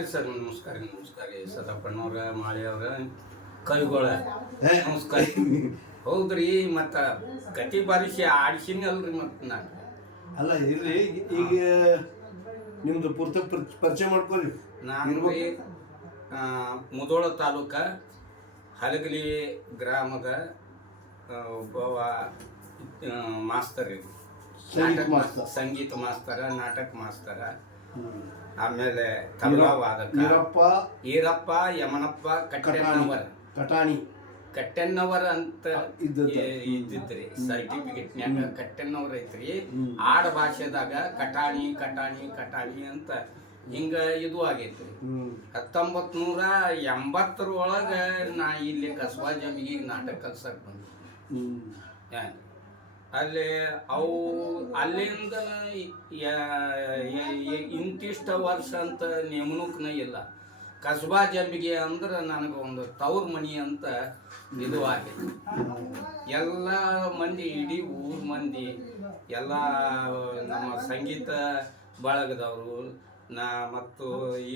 ರೀ ಸರ್, ನಮಸ್ಕಾರ ರೀ, ನಮಸ್ಕಾರ ರೀ ಸದಪ್ಪಣ್ಣವ್ರ ಮಾಳಿಯವ್ರ ಕವಿಗಳ ನಮಸ್ಕಾರ. ಹೌದ್ರಿ, ಮತ್ತು ಕತಿ ಬಾರಿಸಿ ಆಡಿಸಿನಿ ಅಲ್ರಿ. ಮತ್ತು ನಾನು ಅಲ್ಲ ಇರ್ರಿ, ಈಗ ನಿಮ್ದು ಪೂರ್ತ ಪರಿಚಯ ಮಾಡ್ಕೊರಿ. ನಾನು ರೀ ಮುಧೋಳ ತಾಲೂಕ ಹಲಗಲಿ ಗ್ರಾಮದ ಒಬ್ಬವ ಮಾಸ್ತರ್ ರೀ. ಸಂಗೀತ ಮಾಸ್ತರ, ನಾಟಕ ಮಾಸ್ತರ, ಆಮೇಲೆ ತಬಲಾ ವಾದಕ ಈರಪ್ಪ ಯಮನಪ್ಪ ಕಟ್ಟೆನ್ನವರ ಅಂತ ಇದ್ದಿದ್ರಿ. ಸರ್ಟಿಫಿಕೇಟ್ನ್ಯಾಗ ಕಟ್ಟೆನ್ನವರ ಐತ್ರಿ. ಆಡ ಭಾಷೆದಾಗ ಕಟಾಣಿ ಕಟಾಣಿ ಕಟಾಣಿ ಅಂತ ಹಿಂಗ ಇದು ಆಗೈತ್ರಿ. 1980 ನಾ ಇಲ್ಲಿ ಕಸಬಾ ಜಮಿಗೆ ನಾಟಕ ಕಲ್ಸಕ್ ಬಂದೆ. ಅಲ್ಲಿ ಅವು ಅಲ್ಲಿಂದ ಇಂತಿಷ್ಟ ವರ್ಷ ಅಂತ ನೇಮನೂಕ್ನ ಇಲ್ಲ. ಕಸಬಾ ಜಂಬಿಗೆ ಅಂದ್ರೆ ನನಗೆ ಒಂದು ತವ್ರ ಮನಿ ಅಂತ ಇದು ಆಗೈತಿ. ಎಲ್ಲ ಮಂದಿ, ಇಡೀ ಊರ್ ಮಂದಿ, ಎಲ್ಲ ನಮ್ಮ ಸಂಗೀತ ಬಳಗದವರು ಮತ್ತು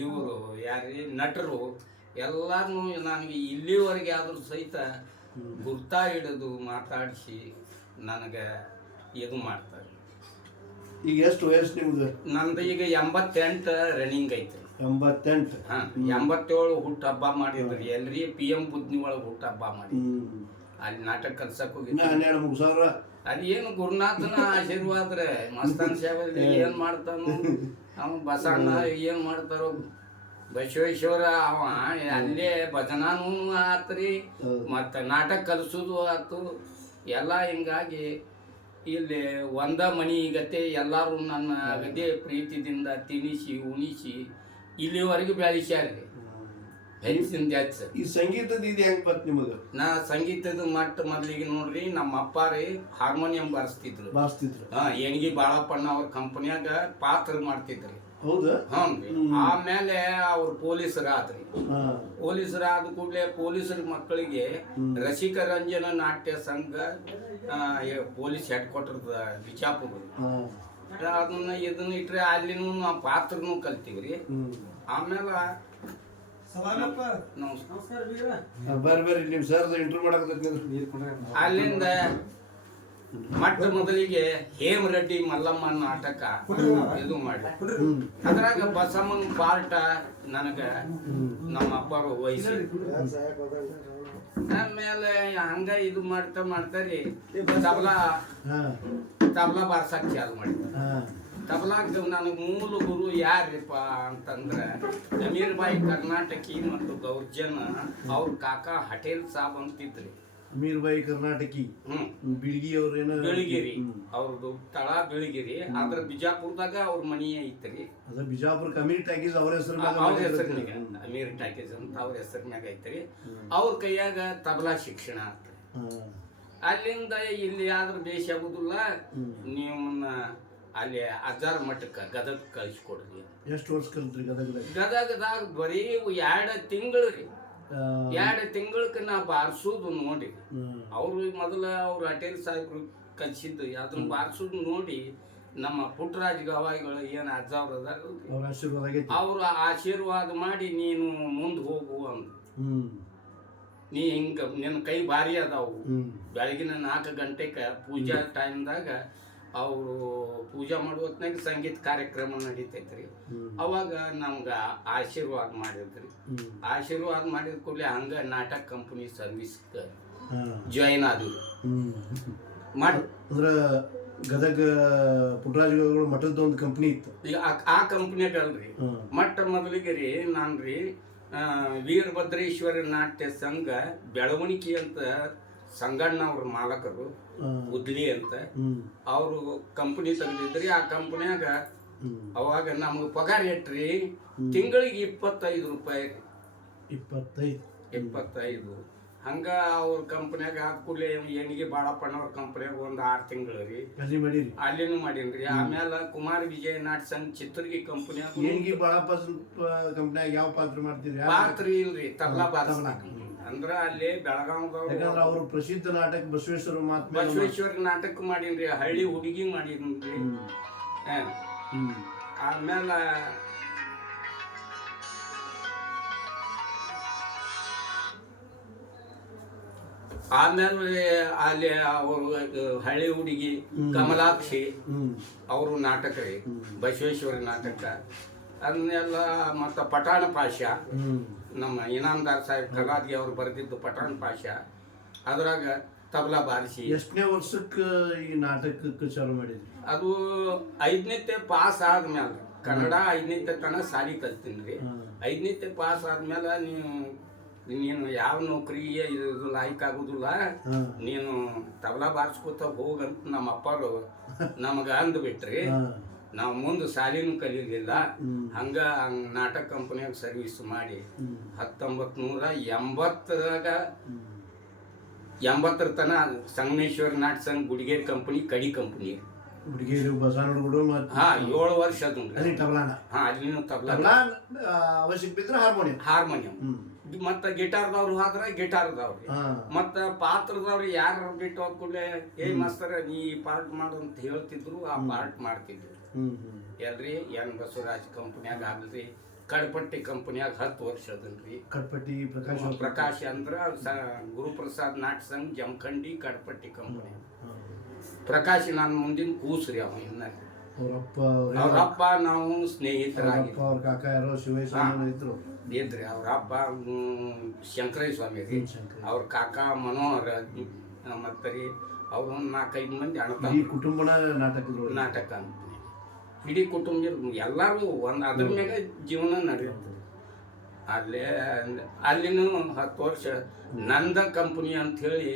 ಇವರು ಯಾರೀ ನಟರು ಎಲ್ಲರೂ ನನಗೆ ಇಲ್ಲಿವರೆಗೆ ಆದರೂ ಸಹಿತ ಗುರ್ತಾ ಹಿಡಿದು ಮಾತಾಡಿಸಿ ನನಗೆ ಇದು ಮಾಡ್ತಾರೆ. ಈಗ ಎಷ್ಟು ವಯಸ್ಸು ನಿಮ್ದು? ನಂದು ಈಗ 88 ರನ್ನಿಂಗ್ ಐತೆ. 88. 87 ಹುಟ್ಟು ಹಬ್ಬ ಮಾಡಿದ್ರಿ. ಎಲ್ರಿ PM ಬುದ್ಧಿ ಒಳಗೆ ಹುಟ್ಟು ಹಬ್ಬ ಮಾಡಿ ಅಲ್ಲಿ ನಾಟಕ ಕಲ್ಸಕ್ ಹೋಗಿ 12,000. ಅದೇನು ಗುರುನಾಥನ ಆಶೀರ್ವಾದ ರೀ. ಮಸ್ತಾನ್ ಸಾಹೇಬ್ ಏನ್ ಮಾಡ್ತಾನು, ಅವ ಬಸಣ್ಣ ಏನ್ ಮಾಡ್ತಾರೋ, ಬಸವೇಶ್ವರ ಅವ ಅಲ್ಲೇ ಭಜನಾನು ಆತ್ರಿ, ಮತ್ತು ನಾಟಕ ಕಲಿಸೋದು ಆತು ಎಲ್ಲ. ಹಿಂಗಾಗಿ ಇಲ್ಲಿ ಒಂದ ಮನಿ ಗತೆ ಎಲ್ಲರೂ ನನ್ನ ಗದೆ ಪ್ರೀತಿದಿಂದ ತಿನಿಸಿ ಉಣಿಸಿ ಇಲ್ಲಿವರೆಗೂ ಬೆಳೆಸ್ಯಾರ್ರಿ. ಹೆಚ್ಚಿಂದ ಹೆಚ್ಚು ಈ ಸಂಗೀತದ ಇದು ಹೆಂಗ್ ಬಂತು ನಿಮಗೆ? ನಾ ಸಂಗೀತದ ಮೊದಲಿಗೆ ನೋಡ್ರಿ, ನಮ್ಮ ಅಪ್ಪ ರೀ ಹಾರ್ಮೋನಿಯಂ ಬಾರಿಸ್ತಿದ್ರು. ಎಣ್ಗಿ ಬಾಳಪ್ಪಣ್ಣ ಅವ್ರ ಕಂಪನಿಯಾಗ ಪಾತ್ರ ಮಾಡ್ತಿದ್ರಿ. ಹೌದಾ? ಆಮೇಲೆ ಅವ್ರು ಪೊಲೀಸರಾದ್ರಿ. ಪೊಲೀಸರಾದ ಕೂಡಲೇ ಪೊಲೀಸರ ಮಕ್ಕಳಿಗೆ ರಸಿಕ ರಂಜನ ನಾಟ್ಯ ಸಂಘ ಪೊಲೀಸ್ ಹೆಡ್ ಕ್ವಾರ್ಟರ್ ಬಿಜಾಪುರ, ಅದನ್ನ ಇದನ್ನ ಇಟ್ರೆ ಅಲ್ಲಿನೂ ನಾವು ಪಾತ್ರನೂ ಕಲ್ತೀವ್ರಿ. ಆಮೇಲೆ ಅಲ್ಲಿಂದ ಮೊದಲಿಗೆ ಹೇಮರೆಡ್ಡಿ ಮಲ್ಲಮ್ಮ ನಾಟಕ ಇದು ಮಾಡಿ ಅದ್ರಾಗ ಬಸಮ್ಮನ ಪಾರ್ಟ ನನಗ ನಮ್ಮ ಅಪ್ಪರು ವಹಿಸಿ. ಆಮೇಲೆ ಹಂಗ ಇದು ಮಾಡ್ತಾರಿ ತಬಲಾ ಬಾರ್ಸಕ್ ಚಾಲು ಮಾಡಿದ. ತಬಲಾಗ ನನಗೆ ಮೂಲ ಗುರು ಯಾರಿಪ್ಪ ಅಂತಂದ್ರೆ ಅಮೀರ್ ಬಾಯಿ ಕರ್ನಾಟಕಿ ಮತ್ತು ಗೌರ್ಜನ್ ಅವ್ರ ಕಾಕ ಹಟೇಲ್ ಸಾಬ್ ಅಂತಿದ್ರಿ. ಅಮೀರ್ ಬಾಯಿ ಕರ್ನಾಟಕಿ ಬಿಳಿಗಿ ಅವ್ರೇನು ಬಿಳಿಗಿರಿ, ಅವ್ರದ್ದು ತಳ ಬಿಳಿಗಿರಿ. ಆದ್ರ ಬಿಜಾಪುರದಾಗ ಅವ್ರ ಮನಿ ಐತ್ರಿ. ಅದ ಬಿಜಾಪುರಕ್ಕೆ ಅಮೀರ್ ಟಾಕೀಸ್ ಅವ್ರ ಹೆಸರಿನಾಗ, ಅಮೀರ್ ಟಾಕೀಸ್ ಅಂತ ಅವ್ರ ಹೆಸರಿನಾಗ ಐತ್ರಿ. ಅವ್ರ ಕೈಯಾಗ ತಬಲಾ ಶಿಕ್ಷಣ ಆತ್ರಿ. ಅಲ್ಲಿಂದ ಇಲ್ಲಿ ಆದ್ರ ಬೇಷ್ ಆಗುದಿಲ್ಲ, ನೀವನ್ನ ಅಲ್ಲಿ ಅಜಾರ್ ಮಠಕ್ಕೆ ಗದಗ ಕಳಿಸ್ಕೊಡ್ರಿ. ಎಷ್ಟು ವರ್ಷ ಕಲ್ತ್ರಿ ಗದಗದಾಗ? ಗದಗದಾಗ ಬರೀ 2 ತಿಂಗಳು ರೀ. 2 ತಿಂಗಳಕ್ಕೆ ನಾ ಬಾರಿಸೋದು ನೋಡಿ, ಅವರು ಮೊದಲ ಅವ್ರು ಅಟೇಲ್ ಸಾಹೇಬ್ರು ಕಲಿಸಿದ್ದು ಅದನ್ನ ಬಾರಿಸೋದು ನೋಡಿ ನಮ್ಮ ಪುಟ್ಟರಾಜ್ ಗವಾಯಿಗಳು ಏನು ಅಜ್ಜವ್ರು ಅದಾರ, ಅವ್ರ ಆಶೀರ್ವಾದ ಮಾಡಿ ನೀನು ಮುಂದೆ ಹೋಗು ಅಂದ. ನೀ ಹಿಂಗ ನಿನ್ನ ಕೈ ಭಾರಿ ಅದಾವು. ಬೆಳಗಿನ 4 ಗಂಟೆಗೆ ಪೂಜಾ ಟೈಮ್ದಾಗ ಅವರು ಪೂಜಾ ಮಾಡುವತ್ನಾಗ ಸಂಗೀತ ಕಾರ್ಯಕ್ರಮ ನಡೀತೈತ್ರಿ. ಅವಾಗ ನಮ್ಗೆ ಆಶೀರ್ವಾದ ಮಾಡಿದ್ರಿ. ಆಶೀರ್ವಾದ ಮಾಡಿದ ಕೂಡಲೇ ಹಂಗ ನಾಟಕ ಕಂಪನಿ ಸರ್ವಿಸ್ ಜಾಯಿನ್ ಆದ್ವಿ. ಅಂದ್ರೆ ಗದಗ ಪುಟ್ಟರಾಜಗಳು ಮಠದ ಒಂದು ಕಂಪ್ನಿ ಇತ್ತು. ಆ ಕಂಪ್ನಿಯಾಗ ಅಲ್ರಿ, ಮಟ್ಟ ಮೊದಲಿಗೆ ರೀ ನಾನು ರೀ ವೀರಭದ್ರೇಶ್ವರ ನಾಟ್ಯ ಸಂಘ ಬೆಳವಣಿಗೆ ಅಂತ ಸಂಗಣ್ಣ ಅವ್ರ ಮಾಲಕರು ಉದ್ಲಿ ಅಂತ ಅವರು ಕಂಪನಿ ತೆಗೆದಿದ್ರಿ. ಆ ಕಂಪನಿಯಾಗ ಅವಾಗ ನಮ್ಗೆ ಪಗಾರ ಎಟ್ರಿ ತಿಂಗಳಿಗೆ 25 ರೂಪಾಯಿ. 25 ಹಂಗ ಅವ್ರ ಕಂಪನಿಯಾಗ ಹಾಕ ಕೂಡಲೇ ಎಣ್ಗಿ ಬಾಳಪ್ಪಣ್ಣ ಅವ್ರ ಕಂಪನಿಯಾಗ ಒಂದು 6 ತಿಂಗಳು ರೀ ಅಲ್ಲಿನೂ ಮಾಡೀನ್ರಿ. ಆಮೇಲೆ ಕುಮಾರ್ ವಿಜಯ ನಾಟ್ಯ ಸಂಘ ಚಿತ್ರಗಿ ಕಂಪನಿಯಾಗ ಎಣ್ಗಿ ಬಾಳಪ್ಪ ಕಂಪನಿಯಾಗ ಯಾವ ಪಾತ್ರ ಮಾಡ್ತೀರಿ? ಪಾತ್ರ ಇಲ್ರಿ, ತಬಲಾ ಬಾರಿಸ್ಲಾಕ. ಅಂದ್ರ ಅಲ್ಲಿ ಬೆಳಗಾವ್ದವ್ರು ಅವ್ರ ಪ್ರಸಿದ್ಧ ನಾಟಕ ಬಸವೇಶ್ವರ ನಾಟಕ ಮಾಡೀನ್ರಿ, ಹಳ್ಳಿ ಹುಡುಗಿ ಮಾಡೀನ್ರಿ. ಆಮೇಲೆ ಆಮೇಲೆ ಅಲ್ಲಿ ಅವರು ಹಳ್ಳಿ ಹುಡುಗಿ ಕಮಲಾಕ್ಷಿ ಅವರು ನಾಟಕ ರೀ, ಬಸವೇಶ್ವರ ನಾಟಕ ಅದನ್ನೆಲ್ಲ. ಮತ್ತು ಪಠಾಣ ಪಾಷ, ನಮ್ಮ ಇನಾಮದಾರ್ ಸಾಹೇಬ್ ಕಗಾದಿ ಅವರು ಬರೆದಿದ್ದು ಪಠಾಣ ಪಾಷ, ಅದ್ರಾಗ ತಬಲಾ ಬಾರಿಸಿ. ಎಷ್ಟನೇ ವರ್ಷಕ್ಕೆ ಈ ನಾಟಕಕ್ಕೆ ಚಾಲು ಮಾಡಿದ್ರಿ? ಅದು 5ನೇ ಪಾಸ್ ಆದ್ಮೇಲೆ, ಕನ್ನಡ 5ನೇ ತನ ಸಾಲಿ ಕಲ್ತೀನಿ ರೀ. 5ನೇ ಪಾಸ್ ಆದ್ಮೇಲೆ ನೀನು ಯಾವ ನೌಕರಿಗೆ ಇದು ಲಾಯ್ಕ್ ಆಗುದಿಲ್ಲ, ನೀನು ತಬಲಾ ಬಾರಿಸ್ಕೊತ ಹೋಗಂತ ನಮ್ಮ ಅಪ್ಪರು ನಮಗ ಅಂದ್ಬಿಟ್ರಿ. ನಾವು ಮುಂದೆ ಸಾಲಿನೂ ಕಲೀಲಿಲ್ಲ. ಹಂಗ ನಾಟಕ ಕಂಪನಿಯಾಗ ಸರ್ವಿಸ್ ಮಾಡಿ 1980 ತನ ಸಂಗಮೇಶ್ವರ ನಾಟಕ ಸಂಘ ಗುಡಿಗೇರಿ ಕಂಪನಿ ಕಡಿ ಕಂಪನಿ. ಹುಡುಗಿಯರು ಬಸವನಗುಡು 7 ವರ್ಷ ಅದು. ತಬಲಾನ ಅಲ್ಲಿನೂ ತಬಲಾ, ಅವಶ್ಯಕ ಬಿದ್ರೆ ಹಾರ್ಮೋನಿಯಂ. ಮತ್ತ ಗಿಟಾರ್ದವ್ರು ಆದ್ರ ಗಿಟಾರ್ದವ್ರಿ, ಮತ್ತ ಪಾತ್ರದವ್ರು ಯಾರು ಬಿಟ್ಟು ಹೋದ ಕೂಡಲೇ ಮಾಸ್ತರ ನೀ ಪಾರ್ಟ್ ಮಾಡು ಅಂತ ಹೇಳ್ತಿದ್ರು, ಆ ಪಾರ್ಟ್ ಮಾಡ್ತಿದ್ರು. ಎಲ್ರಿ ಎನ್ ಬಸವರಾಜ್ ಕಂಪನಿಯಾಗ ಆಗ್ಲಿ, ಕಡಪಟ್ಟಿ ಕಂಪನಿಯಾಗ 10 ವರ್ಷ ಅದನ್ರಿ. ಕಡಪಟ್ಟಿ ಪ್ರಕಾಶ್ ಅಂದ್ರ ಗುರುಪ್ರಸಾದ್ ನಾಟಕ ಸಂಘ ಜಮಖಂಡಿ ಕಡಪಟ್ಟಿ ಕಂಪನಿ. ಪ್ರಕಾಶ್ ನನ್ನ ಮುಂದಿನ ಕೂಸ್ರಿ ಅವ. ಇನ್ನ ಅವ್ರಪ್ಪ ನಾವು ಸ್ನೇಹಿತರಾಗಿದ್ವಿ. ಅವ್ರ ಕಾಕ ಯಾರೋ ಶಿವೇಶ ಇದ್ರಿ. ಅವ್ರ ಅಪ್ಪ ಶಂಕರಯ್ಯ ಸ್ವಾಮಿ ರೀ, ಅವ್ರ ಕಾಕ ಮನೋಹರ, ಮತ್ತೆ ರೀ ಅವ್ರ 4-5 ಮಂದಿ ಅಣ್ಣ. ಕುಟುಂಬನ ನಾಟಕ ಅಂತ ಇಡೀ ಕುಟುಂಬ ಎಲ್ಲರೂ ಒಂದು ಅದ್ರ ಮ್ಯಾಗ ಜೀವನ ನಡೆಯುತ್ತೆ. ಅಲ್ಲಿನೂ 10 ವರ್ಷ ನಂದ ಕಂಪನಿ ಅಂತ ಹೇಳಿ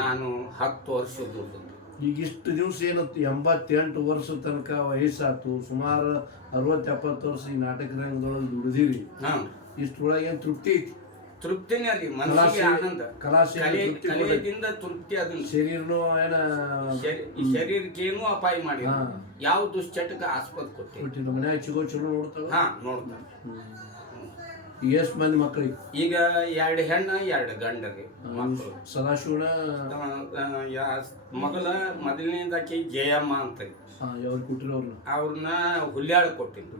ನಾನು 10 ವರ್ಷ ದುಡ್ದು. ಈಗ ಇಷ್ಟು ದಿವಸ ಏನತ್ತು 88 ವರ್ಷ ತನಕ ವಯಸ್ಸಾತು, ಸುಮಾರು 60-70 ವರ್ಷ ಈ ನಾಟಕ ರಂಗದೊಳಗೆ ದುಡಿದಿರಿ. ಇಷ್ಟೊಳಗೆ ಏನು ತೃಪ್ತಿ ಐತಿ? ತೃಪ್ತಿನೇ ರೀ, ಮನಸ್ಸಿಗೆ ಆನಂದ, ಕಲೆಯಿಂದ ತೃಪ್ತಿ. ಅದನ್ನ ಶರೀರನು ಏನ ಶರೀರಕ್ಕೇನು ಅಪಾಯ ಮಾಡಿ, ಯಾವ ದುಶ್ಚಟಕ್ಕೆ ಆಸ್ಪದ ಕೊಟ್ಟಿಲ್ಲ. ಮನ್ಯಾಗ ಚಲೋ ನೋಡ್ತಾವ. ನೋಡ್ತಾವ. ಎಷ್ಟು ಮಂದಿ ಮಕ್ಕಳಿಗೆ? ಈಗ 2 ಹೆಣ್ಣು 2 ಗಂಡ ರೀ ಮಕ್ಕಳು. ಸದಾಶಿವನ ಮೊದಲನೇದಾಕಿ ಜಯಮ್ಮ ಅಂತ ಅವ್ರನ್ನ ಹುಲ್ಯಾಳ ಕೊಟ್ಟಿದ್ದು.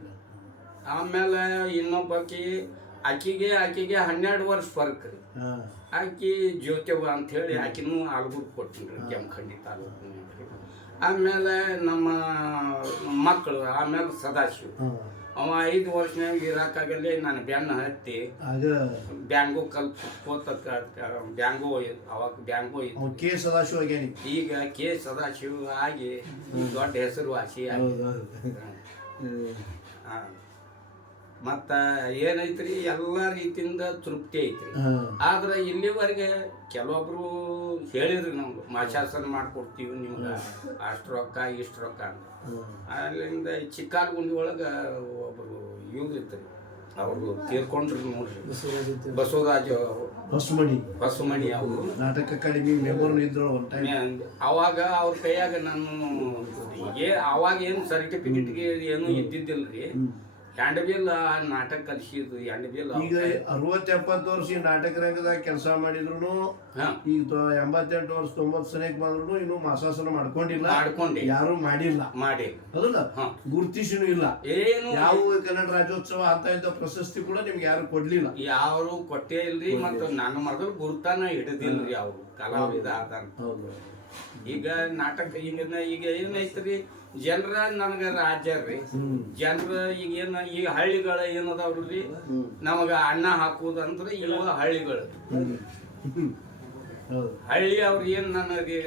ಆಮೇಲೆ ಇನ್ನೊಬ್ಬಾಕಿ ಆಕಿಗೆ 12 ವರ್ಷ ಫರ್ಕ್ ರೀ. ಆಕಿ ಜ್ಯೋತಿವ್ವ ಅಂತ ಹೇಳಿ ಆಕಿನೂ ಆಲ್ಗೂಡ್ ಕೊಟ್ಟಿನ್ರಿ, ಜಮಖಂಡಿ ತಾಲೂಕಿನ. ಆಮೇಲೆ ನಮ್ಮ ಮಕ್ಕಳು, ಆಮೇಲೆ ಸದಾಶಿವ ಅವ 5 ವರ್ಷನಾಗ ಇರಾಕಾಗಲ್ಲೇ ನಾನು ಬೆನ್ನ ಹತ್ತಿ ಬ್ಯಾಂಗೋ ಕಲ್ಕೋತ ಬ್ಯಾಂಗೋ ಅವಾಗ ಬ್ಯಾಂಗೋ ಕೆ ಸದಾಶಿವ ಈಗ ಕೆ ಸದಾಶಿವ ಆಗಿ ದೊಡ್ಡ ಹೆಸರುವಾಸಿ ಆಗಿ. ಮತ್ತ ಏನೈತ್ರಿ, ಎಲ್ಲ ರೀತಿಯಿಂದ ತೃಪ್ತಿ ಐತ್ರಿ. ಆದ್ರೆ ಇಲ್ಲಿವರೆಗೆ ಕೆಲವೊಬ್ರು ಹೇಳಿದ್ರಿ ನಮ್ಗೆ ಮಾಶಾಸನ ಮಾಡ್ಕೊಡ್ತೀವಿ ನಿಮ್ಗೆ, ಅಷ್ಟು ರೊಕ್ಕ ಇಷ್ಟು ರೊಕ್ಕ ಅಂತ. ಅಲ್ಲಿಂದ ಚಿಕ್ಕಾಲಗುಂಡಿ ಒಳಗೆ ಒಬ್ಬರು ಇವ್ರು ಇರ್ತಾರೆ, ಅವರು ತೀರ್ಕೊಂಡ್ರಿ ನೋಡ್ರಿ, ಬಸವರಾಜ ಹೊಸಮಣಿ ಅವರು ನಾಟಕ ಅಕಾಡೆಮಿ ಮೆಂಬರ್ ಇದ್ರು. ಅವಾಗ ಅವ್ರ ಕೈಯಾಗ ನಾನು ಅವಾಗ ಏನು ಸರ್ಟಿಫಿಕೇಟ್ಗೆ ಏನು ಇದ್ದಿದ್ದಿಲ್ರಿ. ಹ್ಯಾಂಡ್ಬಿಲ್ ನಾಟಕ ಕಲಿಸಿದ್ದು ಹ್ಯಾಂಡ್ಬಿಲ್. ಈಗ 60-70 ವರ್ಷ ನಾಟಕ ರಂಗದಾಗ ಕೆಲಸ ಮಾಡಿದ್ರು, ಈಗ 88 ವರ್ಷ 90 ಸನಕ್ಕೆ ಬಂದ್ರು ಇನ್ನು ಮಾಸಾಸನ ಮಾಡ್ಕೊಂಡಿಲ್ಲ, ಯಾರು ಮಾಡಿಲ್ಲ, ಹೌದಲ್ಲ? ಗುರುತಿಸಿನೂ ಇಲ್ಲ. ಏನು ಯಾವ ಕನ್ನಡ ರಾಜ್ಯೋತ್ಸವ ಅಂತ ಇದ್ದ ಪ್ರಶಸ್ತಿ ಕೂಡ ನಿಮ್ಗೆ ಯಾರು ಕೊಡ್ಲಿಲ್ಲ, ಯಾರು ಕೊಟ್ಟೇ ಇಲ್ರಿ. ಮತ್ತು ನನ್ನ ಮೊದಲು ಗುರುತಾನ ಹಿಡಿದಿಲ್ರಿ ಅವರು ಕಲಾವಿದ ಆದ. ಈಗ ನಾಟಕ ಈಗ ಏನೈತ್ರಿ, ಜನರ ನನಗೆ ರಾಜ್ಯ ರೀ. ಜನರ ಈಗ ಹಳ್ಳಿಗಳ ಏನದಾವ್ರಿ, ನಮಗ ಅನ್ನ ಹಾಕುದಂದ್ರೆ ಇವ ಹಳ್ಳಿಗಳು. ಹಳ್ಳಿ ಅವ್ರ ಏನ್ ನನಗೆ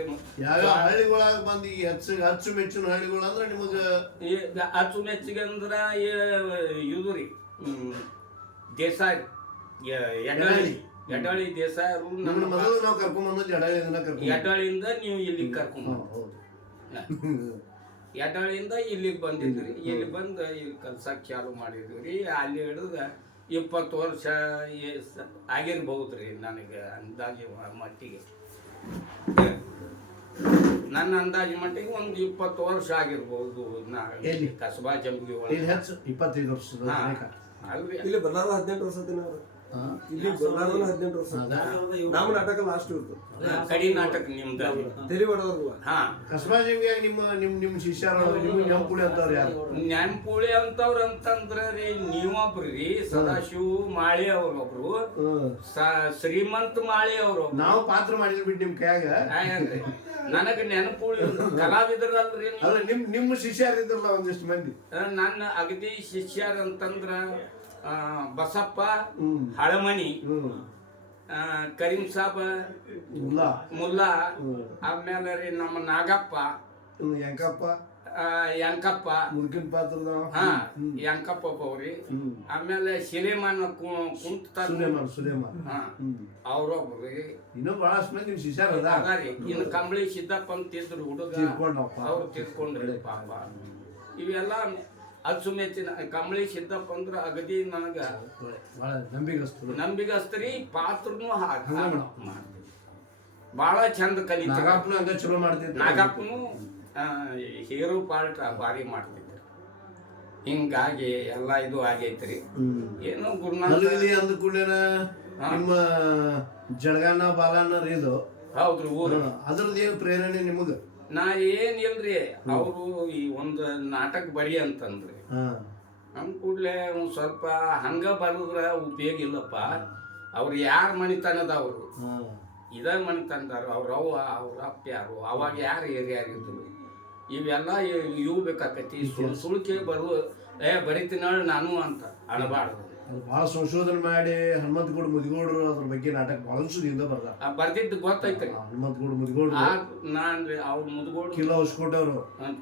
ಯಾವ ಹಳ್ಳಿಗಳಾಗ ಬಂದು ಈಗ ಅಚ್ಚುಮೆಚ್ಚಿನ ಹಳ್ಳಿಗಳು ಅಂದ್ರೆ ನಿಮಗ ಅಚ್ಚುಮೆಚ್ಚಿಗೆ ಅಂದ್ರ ಇದು ರೀ, ದೇಸಾಯಿ ಎಡಳಿ ದೇಸಾಯಿ ಎಡಳಿಯಿಂದ ನೀವು ಇಲ್ಲಿಗೆ ಕರ್ಕೊಂಡ್ ಎಡಳಿಯಿಂದ ಇಲ್ಲಿಗೆ ಬಂದಿದ್ರಿ. ಇಲ್ಲಿ ಬಂದು ಇಲ್ಲಿ ಕಲ್ಸಕ್ಕೆ ಚಾಲು ಮಾಡಿದ್ವಿ ರೀ. ಅಲ್ಲಿ ಹಿಡಿದ 20 ವರ್ಷ ಆಗಿರ್ಬಹುದ್ರಿ ನನಗೆ ಅಂದಾಜು ಮಟ್ಟಿಗೆ. ನನ್ನ ಅಂದಾಜು ಮಟ್ಟಿಗೆ ಒಂದು 20 ವರ್ಷ ಆಗಿರ್ಬಹುದು. ಕಸಬಾ ಜಂಬಗಿ ಒಳಗೆ 25 ವರ್ಷ ಅಲ್ರಿ. ಇಲ್ಲಿ ಬಲ್ಲಾರ 18 ವರ್ಷ ಇಲ್ಲಿ ಬಳ್ಳಾರಿಯಲ್ಲಿ 18 ವರ್ಷ ನಮ್ಮ ನಾಟಕ ಲಾಸ್ಟ್ ಇತ್ತು ಕಡಿ ನಾಟಕ ನಿಮ್ದು ತೆಲಿ ಬಡದಲ್ಲ. ಹಾ ಕಸ್ಬಾಜಿಗೆ ನಿಮ್ಮ ಶಿಷ್ಯರು ನಿಮ್ಗೆ ನೆಂಪುಳಿ ಅಂತವ್ರು ಯಾರು? ನೆನ್ಪುಳಿ ಅಂತವ್ರ ಅಂತಂದ್ರ ರೀ ನೀವೊಬ್ರಿ ಸದಾಶಿವ ಮಾಳಿ ಅವ್ರೊಬ್ರು, ಶ್ರೀಮಂತ ಮಾಳಿ ಅವ್ರೊಬ್ರು. ನಾವು ಪಾತ್ರ ಮಾಡಿದ್ವಿ ಬಿಟ್ಟು ನಿಮ್ ಕೈಯಾಗ. ನನಗ ನೆನಪುಳಿ ಕಲಾವಿದರಲ್ರಿ. ಅಲ್ಲ ನಿಮ್ಮ ಶಿಷ್ಯರು ಇದ್ರಲ್ಲ ಒಂದಿಷ್ಟು ಮಂದಿ. ನನ್ನ ಅಗದಿ ಶಿಷ್ಯರ ಅಂತಂದ್ರ ಬಸಪ್ಪ ಹಳಮಣಿ, ಕರೀಂ ಸಾಬ ಮುಲ್ಲಾ, ಆಮೇಲೆ ರೀ ನಮ್ಮ ನಾಗಪ್ಪ, ಯಂಕಪ್ಪ ಮುಲ್ಕಿನ ಪಾತ್ರದ ಯಂಕಪ್ಪ ಅವ್ರಿ. ಆಮೇಲೆ ಶಿಲೇಮಾನ್ ಕುಂತ ಸುಲೇಮಾನ್ ಅವ್ರೊಬ್ರಿ. ಇನ್ನೂ ಬಹಳಷ್ಟು ಮಂದಿ ನಿಮ್ ಶಿಷ್ಯರು ಅದಾರಿ. ಇನ್ನು ಕಂಬಳಿ ಸಿದ್ದಪ್ಪ ಅಂತ ಇದ್ರು ಹುಡುಗ, ಅವ್ರು ತಿರ್ಕೊಂಡ್ರಿ ಪಾಪ. ಇವೆಲ್ಲ ಅಚ್ಚುಮೆಚ್ಚಿನ ಕಂಬಳಿ ಸಿದ್ದಪ್ಪ ಅಂದ್ರ ಅಗದಿ ನನಗ ನಂಬಿಗಸ್ತರಿ. ಪಾತ್ರನು ಬಾಳ ಚಂದ ಕಲಿತ. ಚಲೋ ಮಾಡ್ತಿದ್ದ ನಾಗಪ್ಪನು ಹೀರೋ ಪಾರ್ಟ್ ಭಾರಿ ಮಾಡ್ತಿದ್ರು. ಹಿಂಗಾಗಿ ಎಲ್ಲಾ ಇದು ಆಗೈತ್ರಿ. ಏನೋ ಗುರುನಾಥ ಅಂದ ಕೂಡಲೇನ ನಿಮ್ಮ ಜಳಗಾನ ಬಾಲನ ಇದು ಹೌದ್ರಿ ಊರು. ಅದ್ರದ್ದು ಏನು ಪ್ರೇರಣೆ ನಿಮಗ? ನಾ ಏನ್ ಇಲ್ರಿ, ಅವರು ಈ ಒಂದು ನಾಟಕ ಬರಿ ಅಂತಂದ್ರಿ. ನಮ್ ಕೂಡ್ಲೆ ಒಂದ್ ಸ್ವಲ್ಪ ಹಂಗ ಬರದ್ರ ಉಪಯೋಗ ಇಲ್ಲಪ್ಪ. ಅವ್ರು ಯಾರ ಮಣಿತನದ ಅವರು ಇದ ಮಣಿತನದಾರ. ಅವ್ರ ಅವ್ವ ಅವ್ರ ಅಪ್ಪ ಯಾರು, ಅವಾಗ ಯಾರು ಹಿರಿಯಾರಿದ್ರು, ಇವೆಲ್ಲ ಇವು ಬೇಕಾಕತಿ. ಸುಳ್ಕೆ ಬರುವ ಬರಿತೀನ ನಾನು ಅಂತ ಅಣಬಾರ್ದು. ಬಹಳ ಸಂಶೋಧನೆ ಮಾಡಿ ಹನುಮಂತಗೌಡ ಮುದಿಗೌಡರು ಅದ್ರ ಬಗ್ಗೆ ನಾಟಕ ಬಹಳ ವರ್ಷದಿಂದ ಬರ್ದಿದ್ದು ಗೊತ್ತೈತ್ರಿ. ಹನುಮಂತಗೌಡ ಮುದಿಗೌಡರು ನಾನ್ರಿ ಅವ್ರ ಮುದಿಗೌಡ ಕಿಲ್ಲಾ ಹೊಸಕೋಟೆ ಅವರು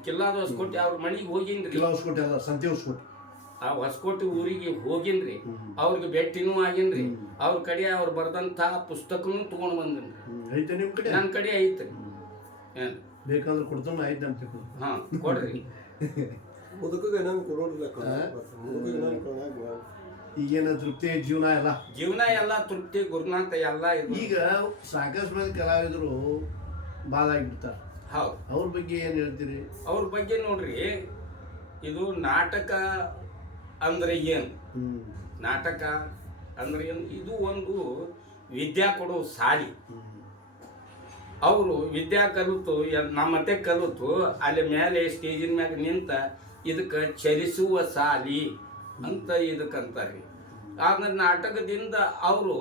ಕಿಲ್ಲಾದ ಹೊಸಕೋಟೆ ಅವ್ರ ಮನಿಗೆ ಹೋಗಿನ್ರಿ. ಕಿಲ್ಲಾ ಹೊಸಕೋಟೆ ಅಲ್ಲ, ಸಂತೆ ಹೊಸಕೋಟೆ. ಆ ಹೊಸಕೋಟೆ ಊರಿಗೆ ಹೋಗಿನ್ರಿ. ಅವ್ರಿಗೆ ಭೇಟಿನೂ ಆಗಿನ್ರಿ. ಅವ್ರ ಕಡೆ ಅವ್ರು ಬರ್ದಂತ ಪುಸ್ತಕನೂ ತಗೊಂಡ್ ಬಂದಿನ್ರಿ. ಐತೆ ನಿಮ್ ಕಡೆ? ನನ್ನ ಕಡೆ ಐತ್ರಿ. ಬೇಕಂದ್ರೆ ಕೊಡ್ತಾನ ಐತೆ ಅಂತ. ಹಾ ಕೊಡ್ರಿ. ಮುದುಕಿಗೆ ಏನಾದ್ರು ಕೊಡೋದಿಲ್ಲ. ಈಗೇನ ತೃಪ್ತಿ ಜೀವನ ಎಲ್ಲ ತೃಪ್ತಿ ಗುರುನಾಥ ಎಲ್ಲ. ಈಗ ಸಾಕಷ್ಟು ಮಂದಿ ಕಲಾವಿದರು ಬಾಳ ಆಗಿಬಿಡ್ತಾರ. ಹೌದು. ಅವ್ರ ಬಗ್ಗೆ ಏನ್ ಹೇಳ್ತೀರಿ? ಅವ್ರ ಬಗ್ಗೆ ನೋಡ್ರಿ, ಇದು ನಾಟಕ ಅಂದ್ರೆ ಏನು? ನಾಟಕ ಅಂದ್ರೆ ಏನು? ಇದು ಒಂದು ವಿದ್ಯಾ ಕೊಡೋ ಶಾಲಿ. ಅವರು ವಿದ್ಯಾ ಕಲಿತು ನಮ್ಮತ್ತೆ ಕಲಿತು ಅಲ್ಲಿ ಮೇಲೆ ಸ್ಟೇಜಿನ ಮ್ಯಾಗ ನಿಂತ ಇದಕ್ಕೆ ಚಲಿಸುವ ಶಾಲಿ ಅಂತ ಇದಕ್ಕಂತಾರ್ರಿ. ಆಮೇಲೆ ನಾಟಕದಿಂದ ಅವರು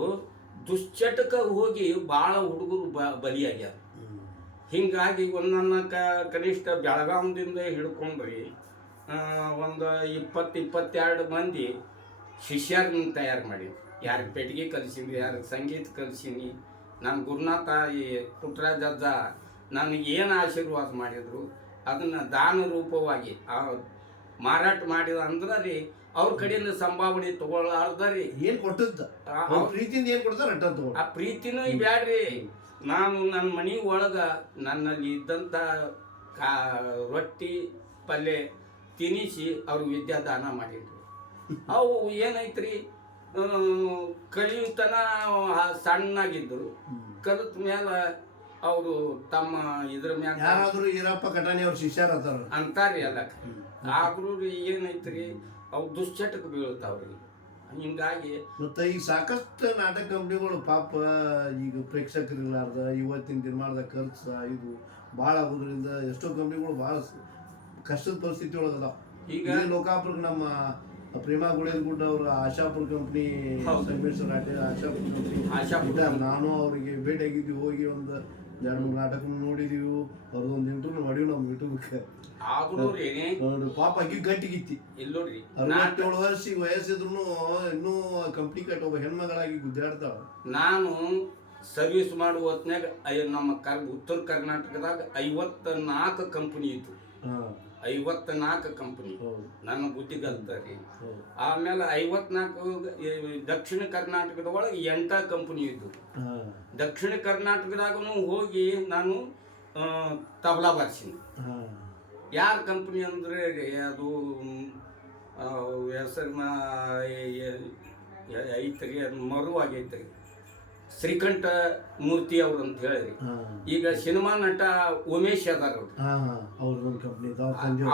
ದುಶ್ಚಟಕ ಹೋಗಿ ಭಾಳ ಹುಡುಗರು ಬಲಿಯಾಗ್ಯಾರ. ಹಿಂಗಾಗಿ ನನ್ನ ಕನಿಷ್ಠ ಬೆಳಗಾವದಿಂದ ಹಿಡ್ಕೊಂಡ್ರಿ ಒಂದು 20-22 ಮಂದಿ ಶಿಷ್ಯರನ್ನ ತಯಾರು ಮಾಡಿ. ಯಾರಿಗೆ ಪೆಟ್ಟಿಗೆ ಕಲಿಸೀನಿ, ಯಾರಿಗೆ ಸಂಗೀತ ಕಲಿಸೀನಿ. ನನ್ನ ಗುರುನಾಥ ಈ ಪುಟ್ಟರಾಜ ಅಜ್ಜ ನನಗೆ ಏನು ಆಶೀರ್ವಾದ ಮಾಡಿದ್ರು ಅದನ್ನು ದಾನ ರೂಪವಾಗಿ ಮಾರಾಟ ಮಾಡಿದ ಅಂದ್ರೆ ರೀ ಅವ್ರ ಕಡೆಯಿಂದ ಸಂಭಾವನೆ ತಗೊಳ್ಳಾರ್ದ್ರಿ. ಏನ್ ಕೊಟ್ಟದ್ದ ಪ್ರೀತಿಯಿಂದ ಏನ್ ಕೊಡ್ತಾರ ಆ ಪ್ರೀತಿನೂ ಬ್ಯಾಡ್ರಿ. ನಾನು ನನ್ನ ಮನೆ ಒಳಗ ನನ್ನಲ್ಲಿ ಇದ್ದಂಥ ರೊಟ್ಟಿ ಪಲ್ಯ ತಿನ್ನಿಸಿ ಅವ್ರಿಗೆ ವಿದ್ಯಾದಾನ ಮಾಡಿದ್ರು. ಅವು ಏನೈತ್ರಿ, ಕಲಿಯುತನ ಸಣ್ಣಾಗಿದ್ರು. ಕಲಿತ ಮೇಲೆ ಅವರು ತಮ್ಮ ಇದ್ರ ಮ್ಯಾಗ ಯಾರಾದ್ರೂ ಈರಪ್ಪ ಕಟಾಣಿ ಅವ್ರ ಶಿಷ್ಯರ ಅಂತಾರ್ರಿ. ಎಲ್ಲ ಆದ್ರೂ ಏನೈತ್ರಿ, ಅವು ದುಶ್ಚಟಕ್ಕೆ ಬೀಳ್ತಾವ್ರಿ. ಹಿಂಗಾಗಿ ಮತ್ತೆ ಈಗ ಸಾಕಷ್ಟು ನಾಟಕ ಕಂಪ್ನಿಗಳು ಪಾಪ ಈಗ ಪ್ರೇಕ್ಷಕರಿಲ್ಲಾರ್ದ ಇವತ್ತಿನ ನಿರ್ಮಾಣದ ಖರ್ಚು ಇದು ಭಾಳ ಆಗೋದ್ರಿಂದ ಎಷ್ಟೋ ಕಂಪ್ನಿಗಳು ಭಾಳ ಕಷ್ಟದ ಪರಿಸ್ಥಿತಿ ಒಳಗದಾವ. ಈಗ ಲೋಕಾಪುರಕ್ಕೆ ನಮ್ಮ ಪ್ರೇಮಾ ಗುಡೇದಗುಡ್ಡ ಅವರ ಆಶಾಪುರ ಕಂಪ್ನಿ, ಸಂಗಮೇಶ್ವರ ಆಶಾಪುರ ಕಂಪ್ನಿ, ನಾನು ಅವರಿಗೆ ಭೇಟಿ ಆಗಿದ್ವಿ. ಹೋಗಿ ಒಂದು 2-3 ನಾಟಕ ನೋಡಿದೀವಿ. ಅವ್ರದೊಂದು ಇಂಟರ್ವ್ಯೂ ಮಾಡಿವಿ ನಮ್ಮ ಯೂಟ್ಯೂಬ್ಗೆ. ಪಾಪ ಅಗಿ ಗಟ್ಟಿಗಿತ್ತಿ. 67 ವರ್ಷ ವಯಸ್ಸಿದ್ರು ಇನ್ನೂ ಕಂಪ್ನಿ ಕಟ್ಟ ಒಬ್ಬ ಹೆಣ್ಮಗಳಾಗಿ ಗುದ್ದಾಡ್ತಾವ. ನಾನು ಸರ್ವಿಸ್ ಮಾಡುವ ಹೊತ್ನ್ಯಾಗ ನಮ್ಮ ಉತ್ತರ ಕರ್ನಾಟಕದಾಗ 54 ಕಂಪನಿ ಇತ್ತು. 54 ಕಂಪನಿ ನನ್ನ ಬುದ್ಧಿಗಲ್ತಾರಿ. ಆಮೇಲೆ 54 ದಕ್ಷಿಣ ಕರ್ನಾಟಕದ ಒಳಗೆ 8 ಕಂಪನಿ ಇದ್ದು. ದಕ್ಷಿಣ ಕರ್ನಾಟಕದಾಗೂ ಹೋಗಿ ನಾನು ತಬಲಾ ಬಾರಿಸಿನಿ. ಯಾರ ಕಂಪನಿ ಅಂದ್ರೆ ಅದು ಹೆಸರಿನ ಐತ್ರಿ, ಅದು ಮರುವಾಗೈತ್ರಿ. ಶ್ರೀಕಂಠ ಮೂರ್ತಿ ಅವ್ರು ಅಂತ ಹೇಳಿರಿ. ಈಗ ಸಿನಿಮಾ ನಟ ಉಮೇಶ್ ಅದಾರ.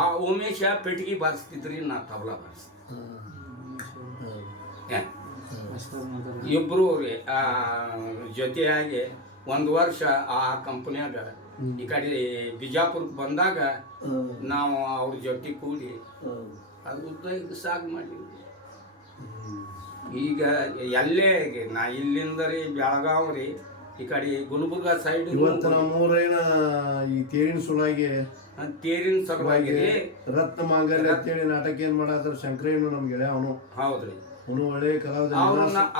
ಆ ಉಮೇಶ ಪೆಟ್ಟಿಗೆ ಬಾರಿಸ್ತಿದ್ರಿ, ನಾ ತಬಲಾ ಬಾರಿಸ್ತೀನಿ. ಇಬ್ರು ರೀ ಜೊತೆಯಾಗಿ 1 ವರ್ಷ ಆ ಕಂಪ್ನಿಯಾಗ ಈ ಕಡೆ ಬಿಜಾಪುರಕ್ಕೆ ಬಂದಾಗ ನಾವು ಅವ್ರ ಜೊತೆ ಕೂಡಿ ಅದು ಉದ್ಯೋಗ ಸಾಗ್ ಮಾಡಿದ್ವಿ. ಈಗ ಎಲ್ಲೇ ನಾ ಇಲ್ಲಿಂದ ರೀ ಬೆಳಗಾವ್ ರೀ ಈ ಕಡೆ ಗುಲ್ಬರ್ಗ ಸೈಡ್ ಇವತ್ತು ನಮ್ಮೂರೇನ ಈ ತೇರಿನ ಸುಳಾಗಿ ತೇರಿನ ಸಲುವಾಗಿ ರೀ ರತ್ನ ಮಾಂಗಲ್ಯ ಅಂತೇಳಿ ನಾಟಕ ಏನ್ ಮಾಡಾದ್ರ ಶಂಕರೇನು ನಮ್ಗೆ ಗೆಳೆಯ ಅವನು. ಹೌದ್ರಿ, ಅವನು ಒಳ್ಳೆ ಕಲಾವಿದ.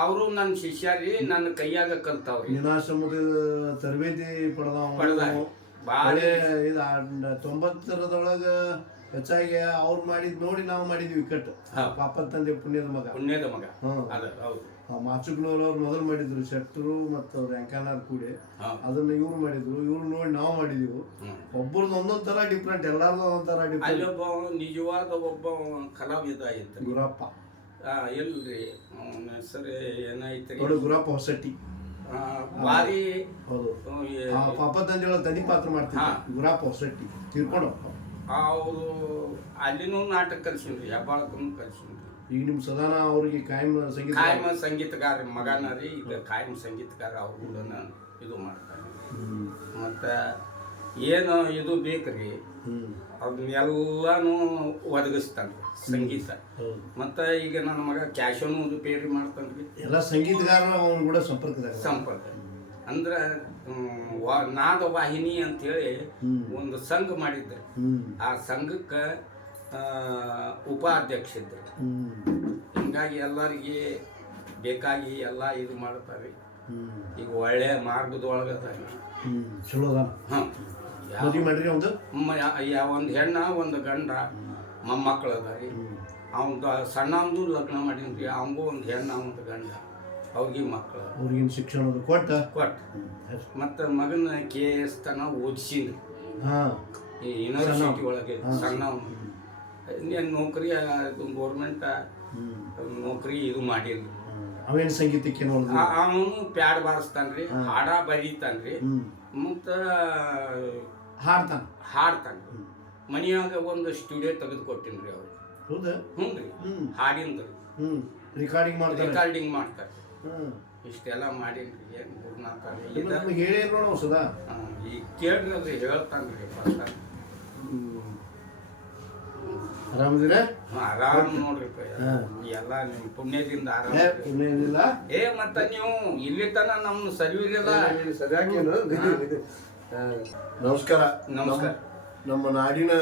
ಅವರು ನನ್ನ ಶಿಷ್ಯ ರೀ, ನನ್ನ ಕೈಯಾಗ ಕಲ್ತಾವ್ರಿ. ನಿನಾಶ್ರಮದ ತರಬೇತಿ ಪಡೆದ ಬಾಳೆ 90ರದೊಳಗ ಹೆಚ್ಚಾಗಿ ಅವ್ರು ಮಾಡಿದ್ ನೋಡಿ ನಾವು ಮಾಡಿದ್ವಿ ಕಟ್. ಪಾಪ ತಂದೆ ಪುಣ್ಯದ ಮಗ ಮಾಚುಗ್ನೂರ್ ಅವ್ರು ಮೊದಲು ಮಾಡಿದ್ರು, ಶೆಟ್ರು ಮತ್ತು ವೆಂಕಣ್ಣವ್ರು ಕೂಡಿ ಅದನ್ನ ಇವ್ರು ಮಾಡಿದ್ರು. ಇವ್ರು ನೋಡಿ ನಾವು ಮಾಡಿದೀವಿ. ಒಬ್ಬರದ್ದು ಒಂದೊಂದ್ ತರ ಡಿಫ್ರೆಂಟ್, ಎಲ್ಲಾರ್ದು ಒಂದೊಂದ್ ತರ ಡಿಫ್ರೆಂಟ್. ನಿಜವಾದ ಒಬ್ಬ ಕಲಾವಿದ ಇತ್ತು ಗುರಪ್ಪ. ಎಲ್ರಿ ಅವನ ಹೆಸರು ಏನಾಯ್ತು ನೋಡಿ, ಗುರಪ್ಪ ಹೊಸಟ್ಟಿ ಬಾರಿ. ಹೌದು, ಪಾಪ ತಂದೆ ಒಳಗೆ ತನಿ ಪಾತ್ರ ಮಾಡ್ತೀವಿ. ಗುರಪ್ಪ ಹೊಸಟ್ಟಿ ತೀರ್ಕೊಂಡು ಅವರು ಅಲ್ಲಿನೂ ನಾಟಕ ಕಲ್ಸಿನ್ರಿ, ಹೆಬ್ಬಾಳಕ್ಕೂ ಕಲ್ಸಿನ್ರಿ. ಈಗ ನಿಮ್ ಸದಾನ ಅವ್ರಿಗೆ ಕಾಯಂ ಸಂಗೀತಗಾರ ಮಗನ ರೀ. ಈಗ ಕಾಯಂ ಸಂಗೀತಗಾರ ಅವ್ರು ಕೂಡ ಇದು ಮಾಡ್ತಾರೆ. ಮತ್ತು ಏನು ಇದು ಬೇಕ್ರಿ ಅದನ್ನೆಲ್ಲಾನು ಒದಗಿಸ್ತಾನೆ ಸಂಗೀತ. ಮತ್ತು ಈಗ ನನ್ನ ಮಗ ಕ್ಯಾಶನು ರಿಪೇರಿ ಮಾಡ್ತಾನ್ರಿ. ಎಲ್ಲ ಸಂಗೀತಗಾರ ಅವ್ನು ಕೂಡ ಸಂಪರ್ಕ ಅಂದ್ರೆ ನಾದ ವಾಹಿನಿ ಅಂತೇಳಿ ಒಂದು ಸಂಘ ಮಾಡಿದ್ದೆ. ಆ ಸಂಘಕ್ಕೆ ಉಪಾಧ್ಯಕ್ಷ ಇದ್ದರು. ಹಿಂಗಾಗಿ ಎಲ್ಲರಿಗೆ ಬೇಕಾಗಿ ಎಲ್ಲ ಇದು ಮಾಡ್ತಾರೆ. ಈಗ ಒಳ್ಳೆ ಮಾರ್ಗದೊಳಗದ ಚಲೋ. ಒಂದು ಹೆಣ್ಣ ಒಂದು ಗಂಡ ಮೊಮ್ಮಕ್ಕಳು ಅದಾರಿ. ಅವ್ನ ಸಣ್ಣವಂದು ಲಗ್ನ ಮಾಡೀನ್ರಿ. ಅವಂಗೂ ಒಂದು ಹೆಣ್ಣ ಒಂದು ಗಂಡ, ಅವ್ರಿಗೆ ಮಕ್ಕಳು. ಅವ್ರಿಗಿನ ಶಿಕ್ಷಣ ಕೊಟ್ಟು ಮತ್ತು ಮಗನ KS ತನ ಓದಿಸಿನ್ರಿ ಈ ಯೂನಿವರ್ಸಿಟಿ ಒಳಗೆ. ಸಣ್ಣವನು ನೌಕರಿ ಗೌರ್ಮೆಂಟ್ ನೌಕರಿ ಇದು ಮಾಡಿರಿ. ಅವೇನು ಸಂಗೀತಕ್ಕೆ ಅವನು ಪ್ಯಾಡ್ ಬಾರಿಸ್ತಾನ್ರಿ, ಹಾಡ ಬರೀತಾನ್ರಿ, ಮತ್ತು ಹಾಡ್ತಾನ್ರಿ. ಮನೆಯಾಗ ಒಂದು ಸ್ಟುಡಿಯೋ ತೆಗೆದು ಕೊಟ್ಟಿನ್ರಿ ಅವ್ರು. ಹೌದಾ? ಹ್ಞೂ ರೀ, ಹಾಡಿಂದ ರಿಕಾರ್ಡಿಂಗ್ ಮಾಡ್ತಾರೆ. ಇಷ್ಟೆಲ್ಲ ಮಾಡೀನ್ರಿ. ಏನು ಗುರುನಾಥ ಹೇಳಿ ನೋಡ ಸದಾ ಈಗ ಕೇಳ್ರಿ ಹೇಳ್ತಾನ್ರಿ. ಆರಾಮದಿರ? ಆರಾಮ್ ನೋಡ್ರಿ, ಎಲ್ಲ ನಿಮ್ ಪುಣ್ಯದಿಂದ ಆರಾಮ. ಮತ್ತ ನೀವು ಇಲ್ಲಿ ತನ ನಮ್ನ ಸರಿವಿರಲ್ಲ. ನಮಸ್ಕಾರ. ನಮ್ಮ ನಾಡಿನ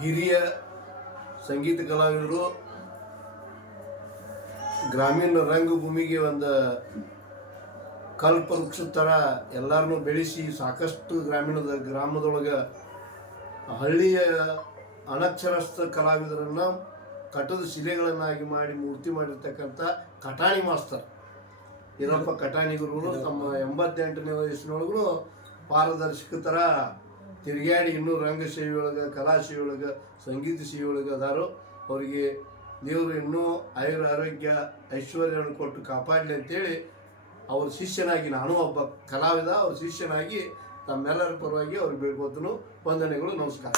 ಹಿರಿಯ ಸಂಗೀತ ಕಲಾವಿದರು ಗ್ರಾಮೀಣ ರಂಗಭೂಮಿಗೆ ಒಂದು ಕಲ್ಪವೃಕ್ಷ ಥರ ಎಲ್ಲರನ್ನೂ ಬೆಳೆಸಿ ಸಾಕಷ್ಟು ಗ್ರಾಮದೊಳಗೆ ಹಳ್ಳಿಯ ಅನಕ್ಷರಸ್ಥ ಕಲಾವಿದರನ್ನು ಕಟ್ಟದ ಶಿಲೆಗಳನ್ನಾಗಿ ಮಾಡಿ ಮೂರ್ತಿ ಮಾಡಿರ್ತಕ್ಕಂಥ ಕಟಾಣಿ ಮಾಸ್ತರ್ ಈರಪ್ಪ ಕಟಾಣಿಗುರು ತಮ್ಮ 88ನೇ ವಯಸ್ಸಿನೊಳಗೂ ಪಾರದರ್ಶಕ ಥರ ತಿರುಗಾಡಿ ಇನ್ನೂ ರಂಗ ಸೇವೆಯೊಳಗೆ, ಕಲಾ ಸೇವೆಯೊಳಗೆ, ಸಂಗೀತ ಸೇವೆಯೊಳಗೆ ಅದಾರು. ಅವರಿಗೆ ದೇವರು ಇನ್ನೂ ಆರೋಗ್ಯ ಐಶ್ವರ್ಯವನ್ನು ಕೊಟ್ಟು ಕಾಪಾಡಲಿ ಅಂತೇಳಿ ಅವ್ರ ಶಿಷ್ಯನಾಗಿ, ನಾನು ಒಬ್ಬ ಕಲಾವಿದ, ಅವ್ರ ಶಿಷ್ಯನಾಗಿ ತಮ್ಮೆಲ್ಲರ ಪರವಾಗಿ ಅವ್ರಿಗೆ ಬೇಡ್ಕೋತನು. ವಂದನೆಗಳು. ನಮಸ್ಕಾರ.